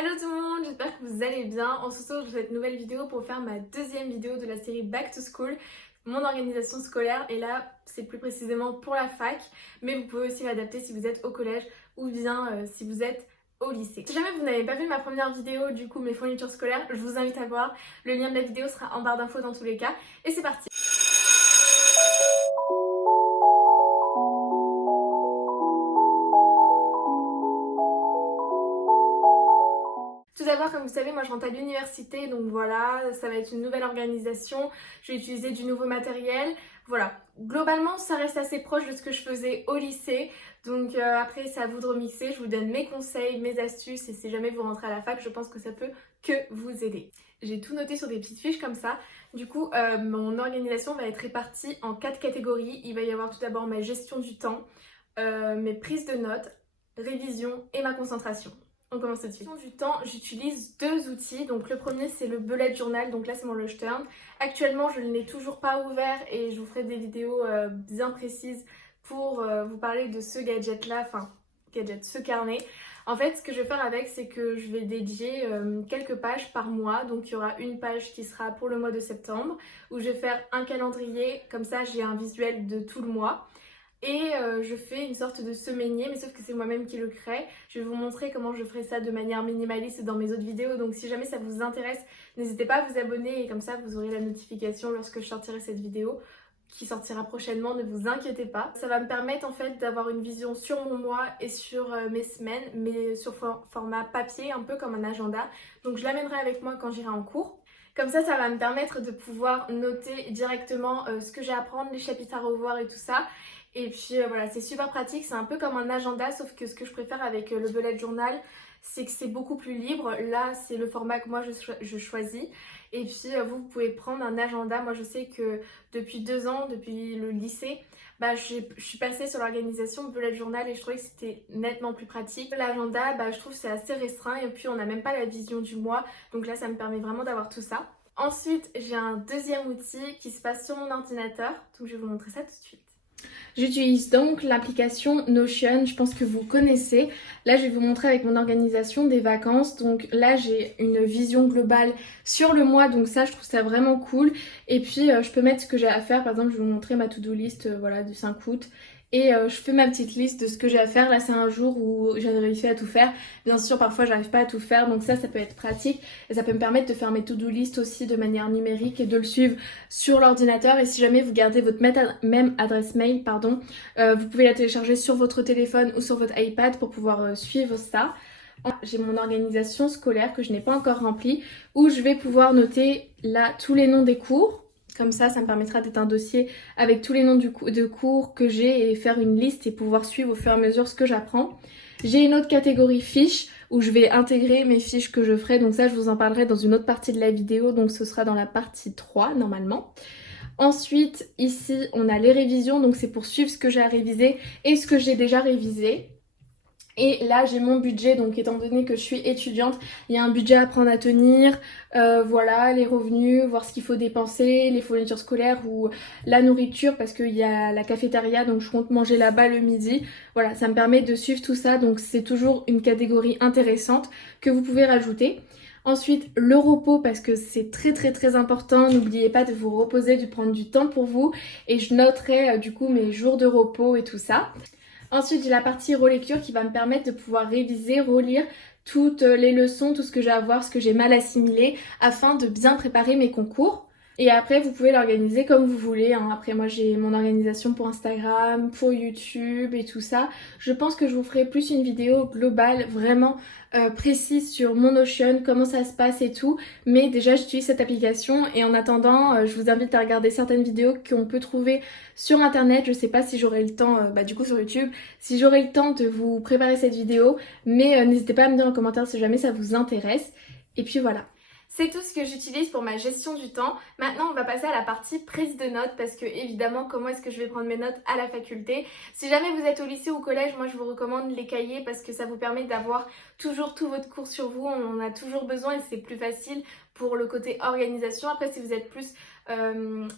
Hello tout le monde, j'espère que vous allez bien. On se retrouve dans cette nouvelle vidéo pour faire ma deuxième vidéo de la série Back to School, mon organisation scolaire. Et là, c'est plus précisément pour la fac, mais vous pouvez aussi l'adapter si vous êtes au collège ou bien si vous êtes au lycée. Si jamais vous n'avez pas vu ma première vidéo, du coup mes fournitures scolaires, je vous invite à voir. Le lien de la vidéo sera en barre d'infos dans tous les cas. Et c'est parti. Tout d'abord, comme vous savez, moi je rentre à l'université, donc voilà, ça va être une nouvelle organisation, je vais utiliser du nouveau matériel, voilà. Globalement, ça reste assez proche de ce que je faisais au lycée, donc après c'est à vous de remixer, je vous donne mes conseils, mes astuces, et si jamais vous rentrez à la fac, je pense que ça peut que vous aider. J'ai tout noté sur des petites fiches comme ça, du coup mon organisation va être répartie en 4 catégories. Il va y avoir tout d'abord ma gestion du temps, mes prises de notes, révision et ma concentration. On commence tout de suite. En gestion du temps, j'utilise deux outils. Donc le premier c'est le bullet journal, donc là c'est mon Leuchtturm. Actuellement je ne l'ai toujours pas ouvert et je vous ferai des vidéos bien précises pour vous parler de ce gadget là, ce carnet. En fait ce que je vais faire avec c'est que je vais dédier quelques pages par mois. Donc il y aura une page qui sera pour le mois de septembre où je vais faire un calendrier, comme ça j'ai un visuel de tout le mois. Et je fais une sorte de semainier, mais sauf que c'est moi-même qui le crée. Je vais vous montrer comment je ferai ça de manière minimaliste dans mes autres vidéos. Donc si jamais ça vous intéresse, n'hésitez pas à vous abonner et comme ça vous aurez la notification lorsque je sortirai cette vidéo qui sortira prochainement, ne vous inquiétez pas. Ça va me permettre en fait d'avoir une vision sur mon mois et sur mes semaines, mais sur format papier, un peu comme un agenda. Donc je l'amènerai avec moi quand j'irai en cours. Comme ça va me permettre de pouvoir noter directement ce que j'ai à apprendre, les chapitres à revoir et tout ça. Et puis voilà, c'est super pratique, c'est un peu comme un agenda, sauf que ce que je préfère avec le bullet journal, c'est que c'est beaucoup plus libre. Là, c'est le format que moi je choisis. Et puis vous pouvez prendre un agenda. Moi, je sais que depuis 2 ans, depuis le lycée, je suis passée sur l'organisation bullet journal et je trouvais que c'était nettement plus pratique. L'agenda, je trouve que c'est assez restreint et puis on n'a même pas la vision du mois. Donc là, ça me permet vraiment d'avoir tout ça. Ensuite, j'ai un deuxième outil qui se passe sur mon ordinateur. Donc je vais vous montrer ça tout de suite. J'utilise donc l'application Notion, je pense que vous connaissez. Là, je vais vous montrer avec mon organisation des vacances. Donc là, j'ai une vision globale sur le mois, donc ça, je trouve ça vraiment cool. Et puis, je peux mettre ce que j'ai à faire. Par exemple, je vais vous montrer ma to-do list voilà, du 5 août. Et je fais ma petite liste de ce que j'ai à faire. Là, c'est un jour où j'ai réussi à tout faire. Bien sûr, parfois, j'arrive pas à tout faire. Donc ça peut être pratique. Et ça peut me permettre de faire mes to-do list aussi de manière numérique et de le suivre sur l'ordinateur. Et si jamais vous gardez votre même adresse mail, vous pouvez la télécharger sur votre téléphone ou sur votre iPad pour pouvoir suivre ça. J'ai mon organisation scolaire que je n'ai pas encore remplie où je vais pouvoir noter là tous les noms des cours. Comme ça me permettra d'être un dossier avec tous les noms de cours que j'ai et faire une liste et pouvoir suivre au fur et à mesure ce que j'apprends. J'ai une autre catégorie fiches où je vais intégrer mes fiches que je ferai. Donc ça, je vous en parlerai dans une autre partie de la vidéo. Donc ce sera dans la partie 3 normalement. Ensuite, ici, on a les révisions. Donc c'est pour suivre ce que j'ai à réviser et ce que j'ai déjà révisé. Et là j'ai mon budget, donc étant donné que je suis étudiante, il y a un budget à prendre à tenir, voilà, les revenus, voir ce qu'il faut dépenser, les fournitures scolaires ou la nourriture parce qu'il y a la cafétéria, donc je compte manger là-bas le midi. Voilà, ça me permet de suivre tout ça, donc c'est toujours une catégorie intéressante que vous pouvez rajouter. Ensuite, le repos parce que c'est très important, n'oubliez pas de vous reposer, de prendre du temps pour vous et je noterai du coup mes jours de repos et tout ça. Ensuite, j'ai la partie relecture qui va me permettre de pouvoir réviser, relire toutes les leçons, tout ce que j'ai à voir, ce que j'ai mal assimilé, afin de bien préparer mes concours. Et après, vous pouvez l'organiser comme vous voulez. Après, moi, j'ai mon organisation pour Instagram, pour YouTube et tout ça. Je pense que je vous ferai plus une vidéo globale, vraiment précise sur mon Notion, comment ça se passe et tout. Mais déjà, j'utilise cette application et en attendant, je vous invite à regarder certaines vidéos qu'on peut trouver sur internet. Je sais pas si j'aurai le temps, du coup sur YouTube, si j'aurai le temps de vous préparer cette vidéo. Mais n'hésitez pas à me dire en commentaire si jamais ça vous intéresse. Et puis voilà. C'est tout ce que j'utilise pour ma gestion du temps. Maintenant, on va passer à la partie prise de notes parce que évidemment, comment est-ce que je vais prendre mes notes à la faculté? Si jamais vous êtes au lycée ou au collège, moi je vous recommande les cahiers parce que ça vous permet d'avoir toujours tout votre cours sur vous. On en a toujours besoin et c'est plus facile pour le côté organisation. Après, si vous êtes plus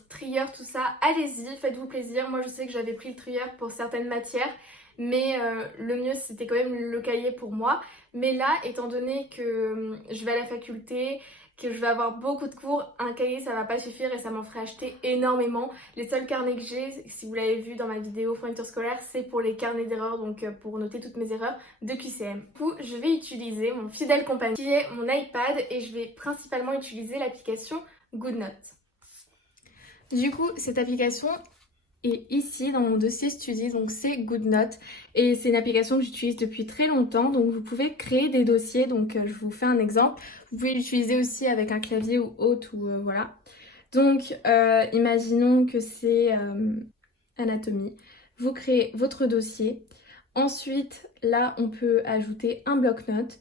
trieur, tout ça, allez-y, faites-vous plaisir. Moi, je sais que j'avais pris le trieur pour certaines matières. Mais le mieux c'était quand même le cahier pour moi. Mais là, étant donné que je vais à la faculté, que je vais avoir beaucoup de cours, un cahier ça va pas suffire et ça m'en ferait acheter énormément. Les seuls carnets que j'ai, si vous l'avez vu dans ma vidéo fourniture scolaire, c'est pour les carnets d'erreurs, donc pour noter toutes mes erreurs de QCM. Du coup, je vais utiliser mon fidèle compagnon qui est mon iPad et je vais principalement utiliser l'application GoodNotes. Du coup, cette application est ici dans mon dossier Study, donc c'est GoodNotes et c'est une application que j'utilise depuis très longtemps, donc vous pouvez créer des dossiers, donc je vous fais un exemple. Vous pouvez l'utiliser aussi avec un clavier ou autre, ou voilà. Donc imaginons que c'est anatomie. Vous créez votre dossier. Ensuite, là, on peut ajouter un bloc-notes.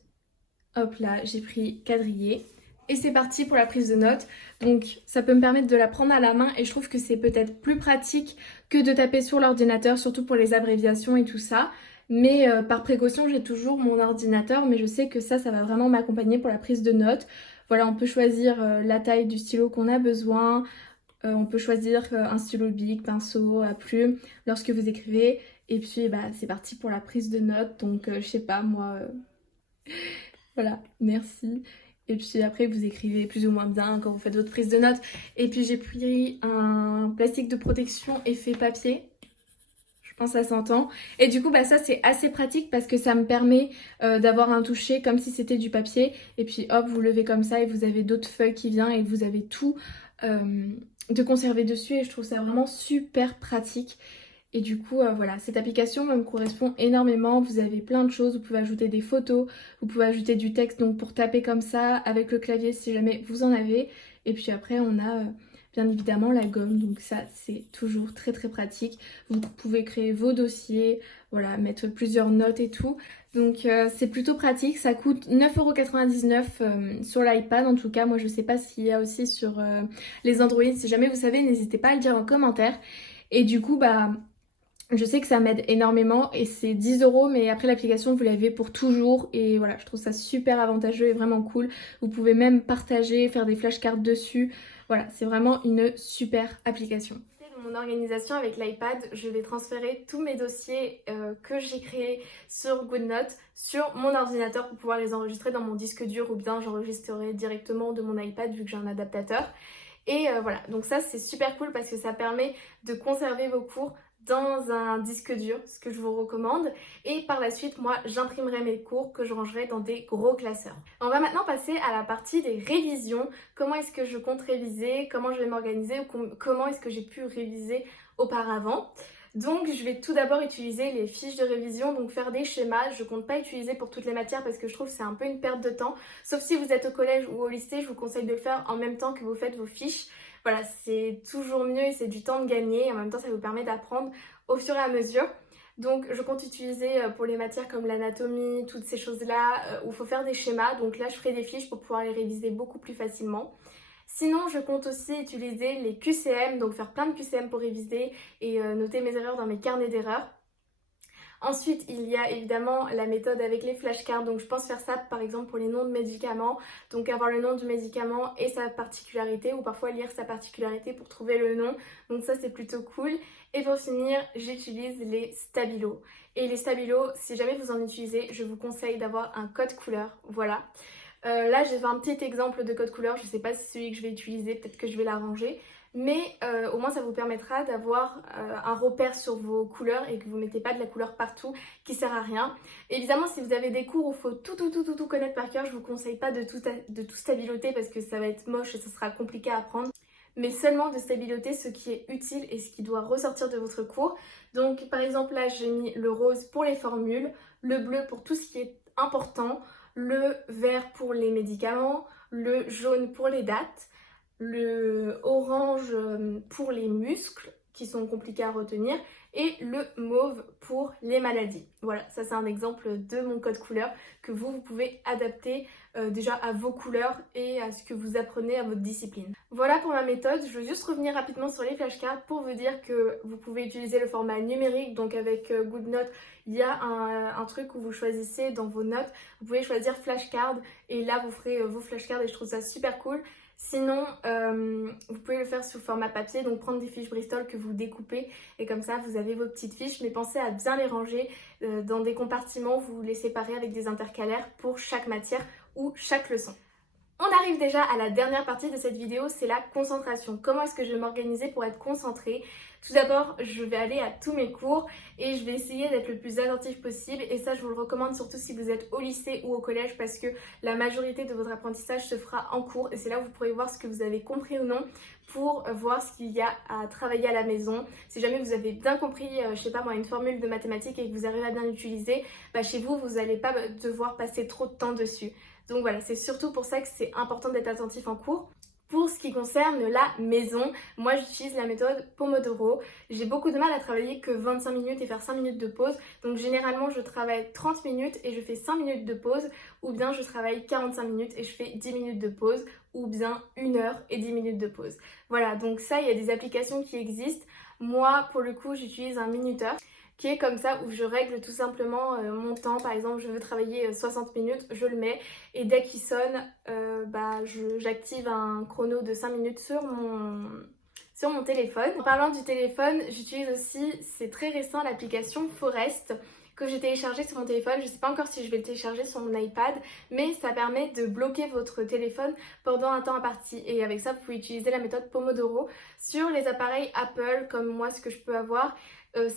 Hop là, j'ai pris quadrillé. Et c'est parti pour la prise de notes. Donc ça peut me permettre de la prendre à la main et je trouve que c'est peut-être plus pratique que de taper sur l'ordinateur, surtout pour les abréviations et tout ça. Mais par précaution, j'ai toujours mon ordinateur, mais je sais que ça va vraiment m'accompagner pour la prise de notes. Voilà, on peut choisir la taille du stylo qu'on a besoin. On peut choisir un stylo bic, pinceau, à plume lorsque vous écrivez. Et puis bah, c'est parti pour la prise de notes. Donc je sais pas moi... Voilà, merci. Et puis après, vous écrivez plus ou moins bien quand vous faites votre prise de notes. Et puis j'ai pris un plastique de protection effet papier. Je pense que ça s'entend. Et du coup, bah, ça c'est assez pratique parce que ça me permet d'avoir un toucher comme si c'était du papier. Et puis hop, vous levez comme ça et vous avez d'autres feuilles qui viennent et vous avez tout de conserver dessus. Et je trouve ça vraiment super pratique. Et du coup, voilà, cette application me correspond énormément. Vous avez plein de choses, vous pouvez ajouter des photos, vous pouvez ajouter du texte donc pour taper comme ça avec le clavier si jamais vous en avez. Et puis après, on a bien évidemment la gomme, donc ça c'est toujours très très pratique. Vous pouvez créer vos dossiers, voilà, mettre plusieurs notes et tout. Donc c'est plutôt pratique, ça coûte 9,99€ sur l'iPad en tout cas. Moi je sais pas s'il y a aussi sur les Android. Si jamais vous savez, n'hésitez pas à le dire en commentaire. Et du coup, bah... je sais que ça m'aide énormément et c'est 10€ mais après l'application vous l'avez pour toujours et voilà, je trouve ça super avantageux et vraiment cool. Vous pouvez même partager, faire des flashcards dessus. Voilà, c'est vraiment une super application. Dans mon organisation avec l'iPad, je vais transférer tous mes dossiers que j'ai créés sur GoodNotes sur mon ordinateur pour pouvoir les enregistrer dans mon disque dur ou bien j'enregistrerai directement de mon iPad vu que j'ai un adaptateur. Et voilà, donc ça c'est super cool parce que ça permet de conserver vos cours dans un disque dur, ce que je vous recommande. Et par la suite, moi, j'imprimerai mes cours que je rangerai dans des gros classeurs. On va maintenant passer à la partie des révisions. Comment est-ce que je compte réviser? Comment je vais m'organiser? Comment est-ce que j'ai pu réviser auparavant? Donc je vais tout d'abord utiliser les fiches de révision, donc faire des schémas. Je compte pas utiliser pour toutes les matières parce que je trouve que c'est un peu une perte de temps. Sauf si vous êtes au collège ou au lycée, je vous conseille de le faire en même temps que vous faites vos fiches. Voilà, c'est toujours mieux et c'est du temps de gagner. Et en même temps, ça vous permet d'apprendre au fur et à mesure. Donc je compte utiliser pour les matières comme l'anatomie, toutes ces choses-là, où il faut faire des schémas. Donc là, je ferai des fiches pour pouvoir les réviser beaucoup plus facilement. Sinon, je compte aussi utiliser les QCM, donc faire plein de QCM pour réviser et noter mes erreurs dans mes carnets d'erreurs. Ensuite, il y a évidemment la méthode avec les flashcards, donc je pense faire ça par exemple pour les noms de médicaments, donc avoir le nom du médicament et sa particularité, ou parfois lire sa particularité pour trouver le nom, donc ça c'est plutôt cool. Et pour finir, j'utilise les stabilos. Et les stabilos, si jamais vous en utilisez, je vous conseille d'avoir un code couleur, voilà. Là j'ai fait un petit exemple de code couleur, je ne sais pas si c'est celui que je vais utiliser, peut-être que je vais l'arranger. Mais au moins ça vous permettra d'avoir un repère sur vos couleurs et que vous ne mettez pas de la couleur partout qui sert à rien. Évidemment, si vous avez des cours où il faut tout connaître par cœur, je vous conseille pas de tout stabiloter parce que ça va être moche et ça sera compliqué à apprendre. Mais seulement de stabiloter ce qui est utile et ce qui doit ressortir de votre cours. Donc par exemple là j'ai mis le rose pour les formules, le bleu pour tout ce qui est important, le vert pour les médicaments, le jaune pour les dates, le orange pour les muscles qui sont compliqués à retenir et le mauve pour les maladies. Voilà, ça c'est un exemple de mon code couleur que vous pouvez adapter déjà à vos couleurs et à ce que vous apprenez à votre discipline. Voilà pour ma méthode. Je veux juste revenir rapidement sur les flashcards pour vous dire que vous pouvez utiliser le format numérique. Donc avec GoodNotes, il y a un truc où vous choisissez dans vos notes, vous pouvez choisir flashcard et là vous ferez vos flashcards et je trouve ça super cool. Sinon, vous pouvez le faire sous format papier, donc prendre des fiches Bristol que vous découpez et comme ça vous avez vos petites fiches, mais pensez à bien les ranger dans des compartiments, vous les séparez avec des intercalaires pour chaque matière ou chaque leçon. On arrive déjà à la dernière partie de cette vidéo, c'est la concentration. Comment est-ce que je vais m'organiser pour être concentrée? Tout d'abord, je vais aller à tous mes cours et je vais essayer d'être le plus attentif possible. Et ça, je vous le recommande surtout si vous êtes au lycée ou au collège parce que la majorité de votre apprentissage se fera en cours. Et c'est là où vous pourrez voir ce que vous avez compris ou non pour voir ce qu'il y a à travailler à la maison. Si jamais vous avez bien compris, je sais pas moi, une formule de mathématiques et que vous arrivez à bien l'utiliser, chez vous, vous n'allez pas devoir passer trop de temps dessus. Donc voilà, c'est surtout pour ça que c'est important d'être attentif en cours. Pour ce qui concerne la maison, moi j'utilise la méthode Pomodoro. J'ai beaucoup de mal à travailler que 25 minutes et faire 5 minutes de pause. Donc généralement je travaille 30 minutes et je fais 5 minutes de pause. Ou bien je travaille 45 minutes et je fais 10 minutes de pause. Ou bien 1 heure et 10 minutes de pause. Voilà, donc ça il y a des applications qui existent. Moi pour le coup j'utilise un minuteur qui est comme ça où je règle tout simplement mon temps. Par exemple, je veux travailler 60 minutes, je le mets et dès qu'il sonne, j'active un chrono de 5 minutes sur mon téléphone. En parlant du téléphone, j'utilise aussi, c'est très récent, l'application Forest que j'ai téléchargée sur mon téléphone. Je ne sais pas encore si je vais le télécharger sur mon iPad, mais ça permet de bloquer votre téléphone pendant un temps imparti. Et avec ça, vous pouvez utiliser la méthode Pomodoro sur les appareils Apple, comme moi, ce que je peux avoir.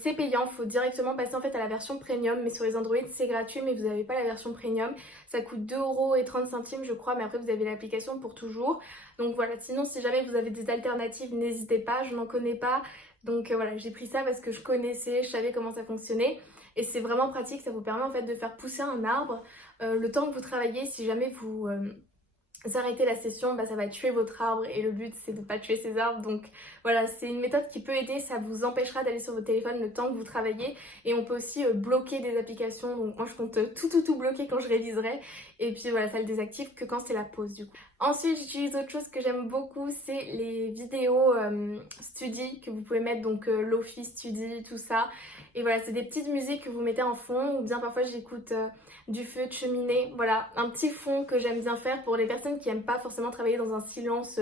C'est payant, il faut directement passer en fait à la version premium, mais sur les Android c'est gratuit, mais vous n'avez pas la version premium. Ça coûte 2,30 € je crois, mais après vous avez l'application pour toujours. Donc voilà, sinon si jamais vous avez des alternatives, n'hésitez pas, je n'en connais pas. Donc voilà, j'ai pris ça parce que je connaissais, je savais comment ça fonctionnait. Et c'est vraiment pratique, ça vous permet en fait de faire pousser un arbre. Le temps que vous travaillez, si jamais vous arrêtez la session, ça va tuer votre arbre et le but c'est de ne pas tuer ces arbres. Donc voilà, c'est une méthode qui peut aider, ça vous empêchera d'aller sur votre téléphone le temps que vous travaillez. Et on peut aussi bloquer des applications, donc moi je compte tout bloquer quand je réviserai. Et puis voilà, ça le désactive que quand c'est la pause du coup. Ensuite j'utilise autre chose que j'aime beaucoup, c'est les vidéos study que vous pouvez mettre, donc Lofi Study, tout ça. Et voilà, c'est des petites musiques que vous mettez en fond, ou bien parfois j'écoute du feu de cheminée. Voilà, un petit fond que j'aime bien faire pour les personnes qui n'aiment pas forcément travailler dans un silence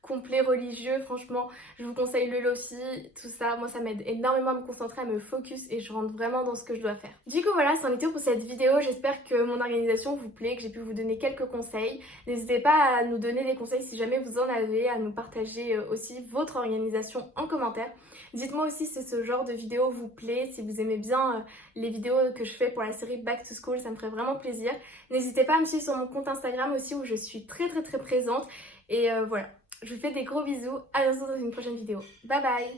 complet religieux. Franchement, je vous conseille le Lofi, tout ça. Moi, ça m'aide énormément à me concentrer, à me focus et je rentre vraiment dans ce que je dois faire. Du coup, voilà, c'en est tout pour cette vidéo. J'espère que mon organisation vous plaît, que j'ai pu vous donner quelques conseils. N'hésitez pas à nous donner des conseils si jamais vous en avez, à nous partager aussi votre organisation en commentaire. Dites-moi aussi si ce genre de vidéo vous plaît, si vous aimez bien les vidéos que je fais pour la série Back to School, ça me ferait vraiment plaisir. N'hésitez pas à me suivre sur mon compte Instagram aussi où je suis très présente. Et voilà, je vous fais des gros bisous, à bientôt dans une prochaine vidéo. Bye bye!